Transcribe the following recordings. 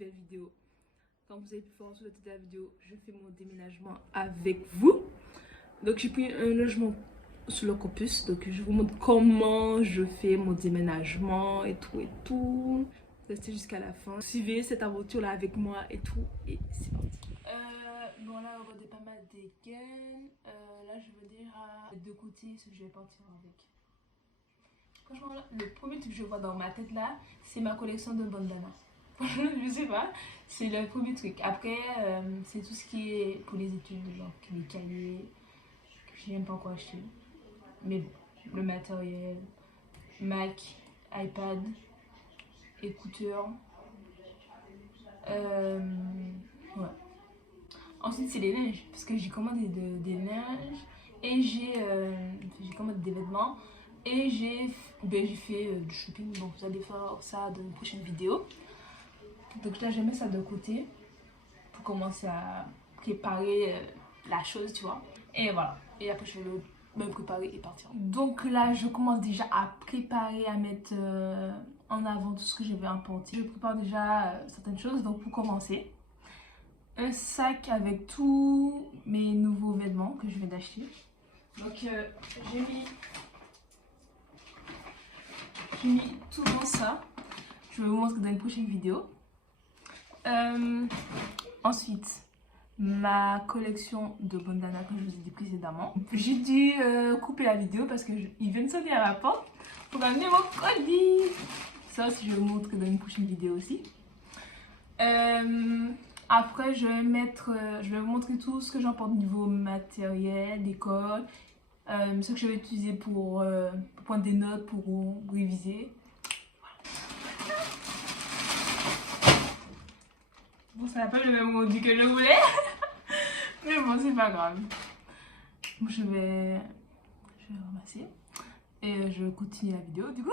nouvelle vidéo. Comme vous avez pu voir sur le titre de la vidéo, je fais mon déménagement avec vous. Donc j'ai pris un logement sur le campus. Donc je vous montre comment je fais mon déménagement et tout et tout. Restez jusqu'à la fin. Suivez cette aventure là avec moi et tout. Et c'est parti. Bon là on regardez pas mal des gains. Là je veux dire à deux côtés ce que je vais partir avec. Franchement là, le premier truc que je vois dans ma tête là, c'est ma collection de bandanas. Je sais pas, c'est le premier truc. Après c'est tout ce qui est pour les études, genre les cahiers, que je n'aime pas encore acheter. Mais bon, le matériel, Mac, iPad, écouteurs. Ouais. Ensuite, c'est les linges, parce que j'ai commandé des linges et j'ai commandé des vêtements et j'ai fait du shopping. Donc, vous allez faire ça dans une prochaine vidéo. Donc, là, je mets ça de côté pour commencer à préparer la chose, tu vois. Et voilà. Et après, je vais me préparer et partir. Donc, là, je commence déjà à préparer, à mettre en avant tout ce que je vais importer. Je prépare déjà certaines choses. Donc, pour commencer, un sac avec tous mes nouveaux vêtements que je viens d'acheter. Donc j'ai mis tout dans ça. Je vais vous montrer dans une prochaine vidéo. Ensuite, ma collection de bandanas que je vous ai dit précédemment. J'ai dû couper la vidéo parce qu'il vient de sonner à ma porte pour amener mon colis. Ça aussi, je vais vous montrer dans une prochaine vidéo aussi. Après, je vais vous montrer tout ce que j'emporte niveau matériel, d'école, ce que je vais utiliser pour prendre des notes, pour réviser. Bon, ça n'a pas le même rendu que je voulais, mais bon, c'est pas grave. Je vais ramasser et je continue la vidéo du coup.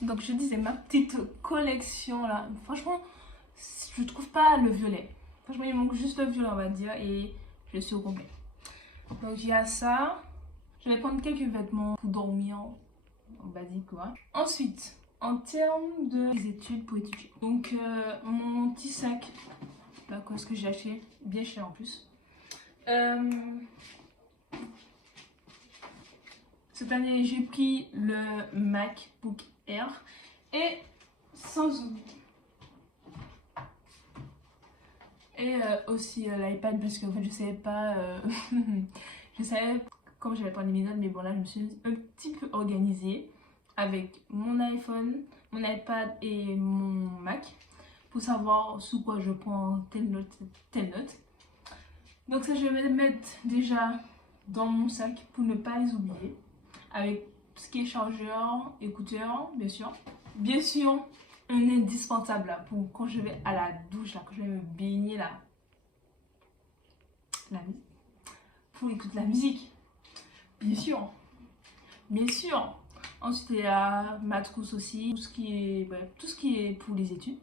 Donc, je disais ma petite collection là. Franchement, je trouve pas le violet. Franchement, il manque juste le violet, on va dire, et je suis au complet. Donc, il y a ça. Je vais prendre quelques vêtements pour dormir, en basique, quoi. Ensuite, en termes de études pour étudier. Donc, mon petit sac, là, ce que j'ai acheté, bien cher en plus. Cette année, j'ai pris le MacBook Air et sans oublier. Et aussi l'iPad parce qu'en fait je savais pas je savais comment j'allais prendre mes notes, mais bon là je me suis un petit peu organisée avec mon iPhone, mon iPad et mon Mac pour savoir sous quoi je prends telle note, telle note. Donc ça je vais les mettre déjà dans mon sac pour ne pas les oublier, avec tout ce qui est chargeur, écouteurs, bien sûr. Bien sûr, un indispensable là, pour quand je vais à la douche, là, quand je vais me baigner là. Pour écouter la musique. Bien sûr. Bien sûr. Ensuite, il y a ma trousse aussi. Tout ce qui est pour les études.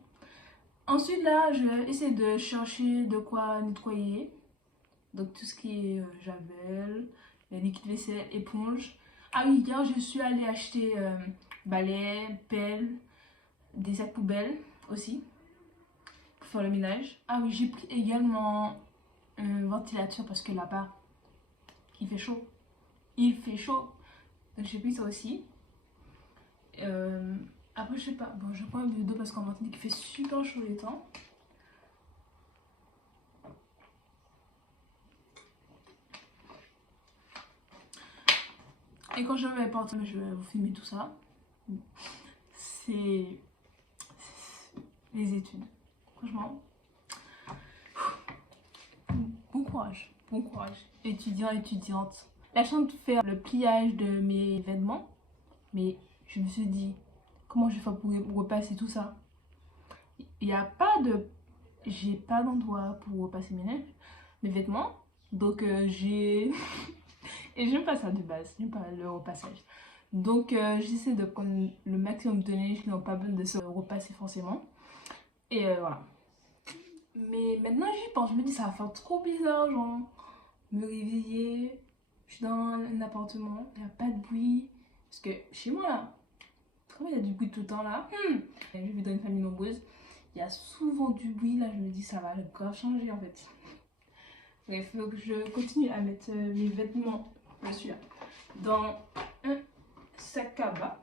Ensuite, là, je vais essayer de chercher de quoi nettoyer. Donc, tout ce qui est javel, liquide vaisselle, éponge. Ah oui, hier, je suis allée acheter balai, pelle, des sacs poubelles aussi, pour faire le ménage. Ah oui, j'ai pris également un ventilateur parce que là-bas, il fait chaud. Il fait chaud. Donc j'ai pris ça aussi. Après, je sais pas. Bon, je prends un peu d'eau parce qu'en Martinique, il fait super chaud les temps. Et quand je vais partir, je vais vous filmer tout ça. C'est les études. Franchement, bon courage. Bon courage. Étudiants, étudiantes. La chance de faire le pliage de mes vêtements. Mais je me suis dit, comment je vais faire pour repasser tout ça? Il n'y a pas de... J'ai pas d'endroit pour repasser mes vêtements. Donc j'ai... Et j'aime pas ça de base, j'aime pas le repassage. Donc j'essaie de prendre le maximum de neige qui n'ont pas besoin de se repasser forcément. Et voilà. Mais maintenant j'y pense, je me dis ça va faire trop bizarre, genre me réveiller. Je suis dans un appartement, il n'y a pas de bruit. Parce que chez moi là, comment il y a du bruit tout le temps là? Je vis dans une famille nombreuse. Il y a souvent du bruit. Là, je me dis, ça va grave changer en fait. Bref, donc je continue à mettre mes vêtements, je suis là, dans un sac à bas.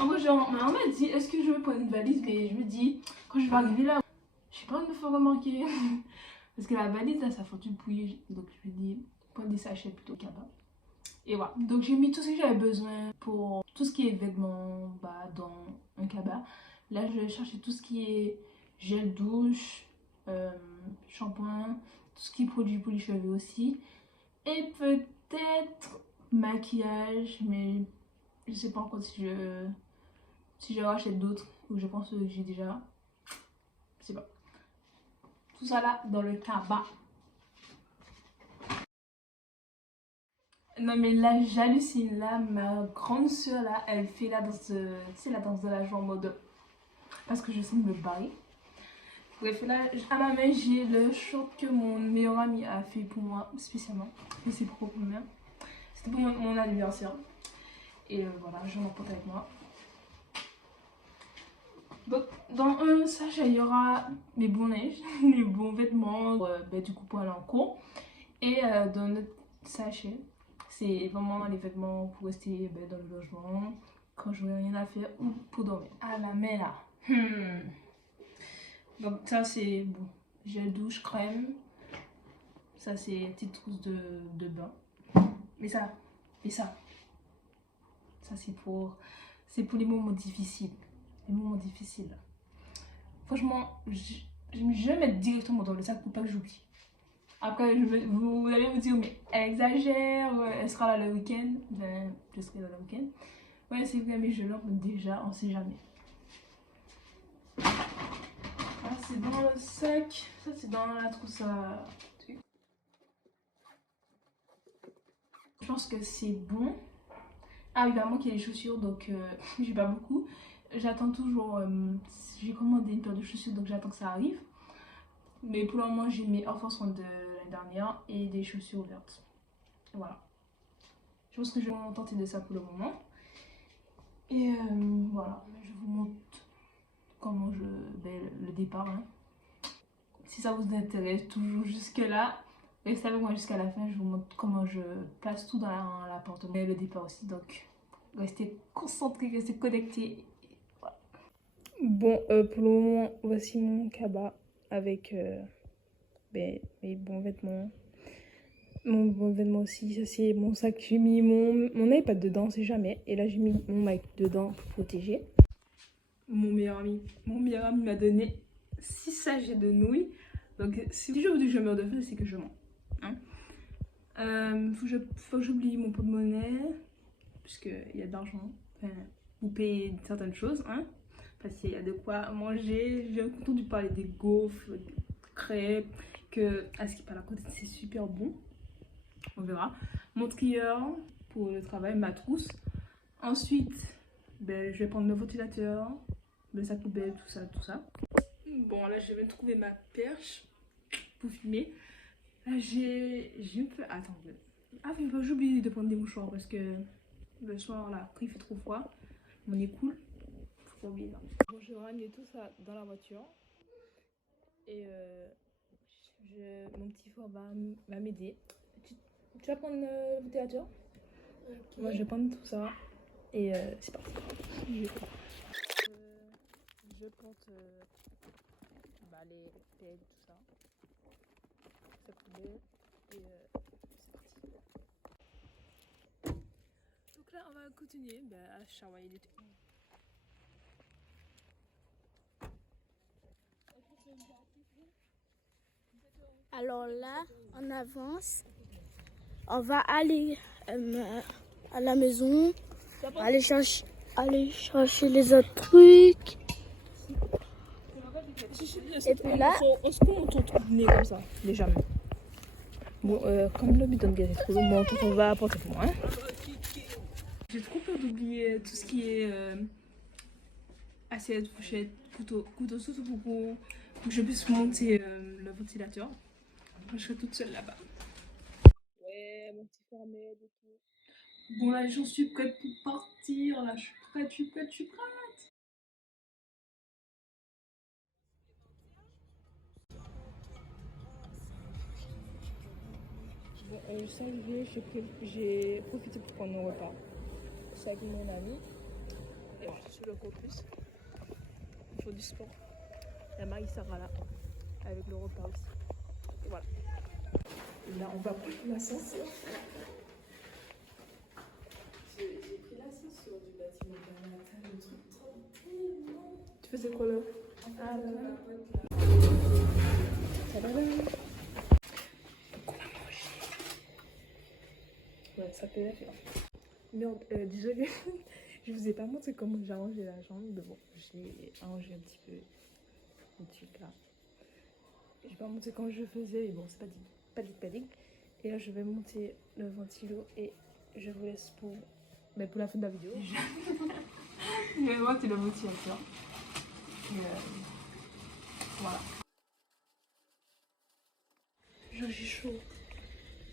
En vrai, genre, ma maman m'a dit, est-ce que je veux prendre une valise? Mais je me dis, quand je vais arriver là, je sais pas me faire remarquer. Parce que la valise, là, ça fait du bruit. Donc, je me dis, prendre des sachets plutôt qu'à bas. Et voilà. Donc, j'ai mis tout ce que j'avais besoin pour tout ce qui est vêtements bah, dans un cabas. Là, je vais chercher tout ce qui est gel douche, shampoing, tout ce qui est produit pour les cheveux aussi. Et peut-être maquillage, mais je sais pas encore si je rachète d'autres ou je pense que j'ai déjà. Je sais pas. Tout ça là dans le cabas. Non mais là j'hallucine là, ma grande soeur là, elle fait la danse, tu sais la danse de la joie en mode parce que je sais me barrer. Bref là à ma main j'ai le short que mon meilleur ami a fait pour moi spécialement. Et c'est pour moi. C'était pour mon anniversaire. Et voilà, je l'emporte avec moi. Donc dans un sachet il y aura mes bons neiges, mes bons vêtements, du coup pour aller en cours. Et dans notre sachet, c'est vraiment les vêtements pour rester dans le logement, quand je n'ai rien à faire ou pour dormir. Ah la main là. Donc ça c'est bon. Gel douche, crème. Ça c'est une petite trousse de bain. Mais ça, ça c'est pour les moments difficiles. Les moments difficiles. Franchement, je vais mettre directement dans le sac pour pas que j'oublie. Après, vous allez vous dire, mais elle exagère, elle sera là le week-end. Ben, je serai là le week-end. Ouais, c'est vrai, mais je l'offre déjà, on sait jamais. Ah, c'est dans le sac. Ça, c'est dans la trousse à trucs. Je pense que c'est bon. Ah, il va manquer les chaussures, donc j'ai pas beaucoup. J'attends toujours. J'ai commandé une paire de chaussures, donc j'attends que ça arrive. Mais pour le moment, j'ai mes Air Force One de l'année dernière et des chaussures vertes. Voilà. Je pense que je vais me tenter de ça pour le moment. Et voilà, je vous montre comment le départ. Hein. Si ça vous intéresse toujours jusque là, restez avec moi jusqu'à la fin. Je vous montre comment je place tout dans l'appartement et le départ aussi. Donc restez concentrés, restez connectés. Voilà. Bon, pour le moment, voici mon cabas avec mes bons vêtements. Mon bon vêtement aussi, ça c'est mon sac. J'ai mis mon iPad dedans, c'est jamais. Et là j'ai mis mon mic dedans pour protéger. Mon meilleur ami m'a donné 6 sachets de nouilles. Donc si je vous dis que je meurs de faim, c'est que je mens. Hein, faut que j'oublie mon porte-monnaie. Puisqu'il y a de l'argent. Enfin, vous payez certaines choses. Hein, parce qu'il y a de quoi manger. J'ai entendu parler des gaufres, des crêpes. À ce qui parle à côté, c'est super bon. On verra. Mon trieur pour le travail, ma trousse. Ensuite, je vais prendre mon ventilateur, le sac poubelle, tout ça, tout ça. Bon, là, je vais trouver ma perche pour filmer. Là, j'ai un peu... Attends. Ah oui, j'ai oublié de prendre des mouchoirs parce que le soir, là, après, il fait trop froid. On est cool. Faut pas oublier, là. Bon, je vais ramener tout ça dans la voiture. Et mon petit frère va m'aider. Tu vas prendre le ventilateur? Okay. Moi, je vais prendre tout ça. Et c'est parti. Je compte les pelles, tout ça. Ça poubelle. Et c'est parti. Donc là, on va continuer à charrier les trucs. Alors là, on avance. On va aller à la maison. Aller chercher les autres trucs. Et puis là, est-ce qu'on tourne comme ça? Déjà. Bon, comme le bidon est trop long, on va apporter pour moi. Hein. J'ai trop peur d'oublier tout ce qui est assiette, fourchette, couteau surtout pour que je puisse monter le ventilateur. Je serai toute seule là-bas. Ouais, mon petit frère m'aide et tout. Bon, là, j'en suis prête pour partir. Là, je suis prête. Juste arrivé, j'ai profité pour prendre mon repas. C'est avec mon ami. Et voilà, sur le campus. Il faut du sport. La Marie sera là, avec le repas aussi. Et voilà. Et là, on va prendre l'ascenseur. J'ai pris l'ascenseur du bâtiment de la le truc trop tellement. Tu faisais quoi là? Ah là. Tadadam. Ouais, ça peut la faire. Merde, désolée, je vous ai pas montré comment j'ai arrangé la jambe, mais bon, j'ai arrangé un petit peu le truc là. J'ai pas montré quand je faisais, mais bon, c'est pas dit. Et là, je vais monter le ventilo et je vous laisse pour la fin de la vidéo. Je vais monter le ventilateur. Et voilà. Genre, j'ai chaud.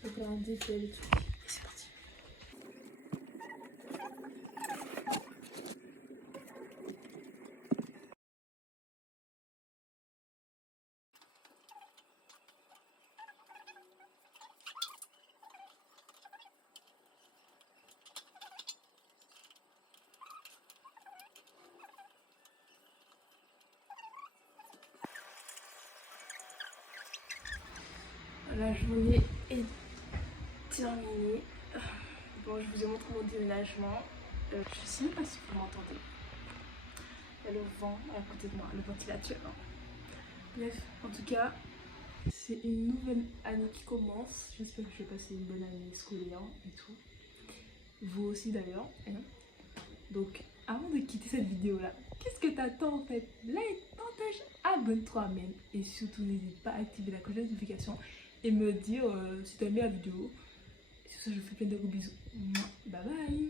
Je vais faire un défait et tout. Et c'est parti. La journée est terminée. Bon, je vous ai montré mon déménagement. Je sais même pas si vous m'entendez. Il y a le vent à côté de moi, le ventilateur. Bref, en tout cas, c'est une nouvelle année qui commence. J'espère que je vais passer une bonne année scolaire et tout. Vous aussi d'ailleurs. Hein. Donc, avant de quitter cette vidéo là, qu'est-ce que t'attends en fait? Like, partage, abonne-toi même. Et surtout, n'hésite pas à activer la cloche de notification et me dire si t'as aimé la vidéo. Et sur ça, je vous fais plein de gros bisous. Bye bye.